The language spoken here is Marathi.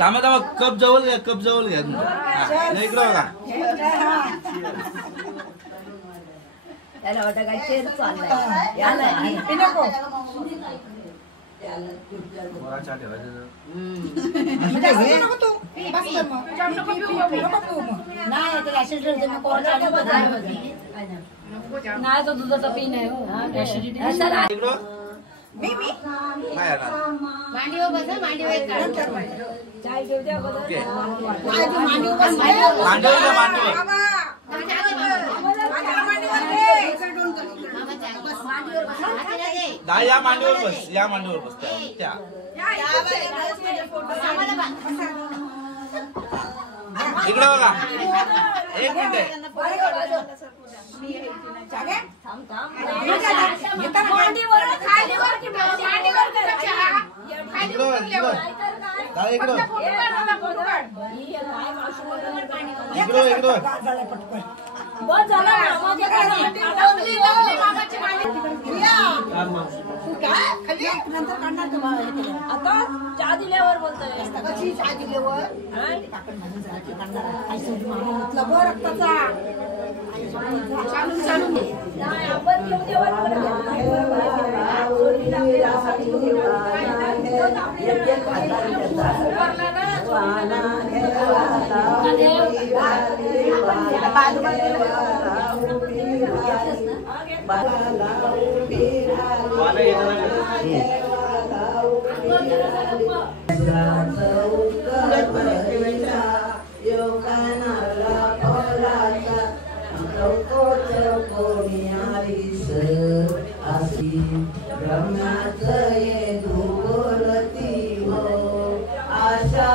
थांबा थांबा कप जवळ घ्या कप जवळ घ्या इकडं बघा त्याला वाटतं काय चेर चाललाय याला नको नाही तो दुधाचा पी नाही मांडीवर बसा मांडीवर चाय घेऊ द्या या मांडीवर बस या मांडीवर बस त्या इकडे बघा एक मिनिट आता चहा दिल्यावर बोलतोय चहा दिल्यावर रक्ताचा चालून चालून आशा